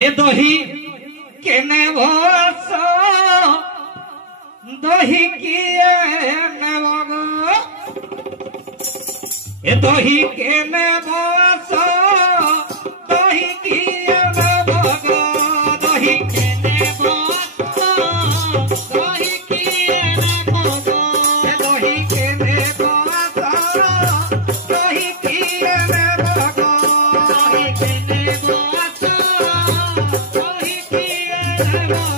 ए दही केने भस दही किए नेबो ए दही केने भस दही किए नेबो दही केने भस दही किए नेबो ए दही केने भस दही किए नेबो दही केने भस दही किए नेबो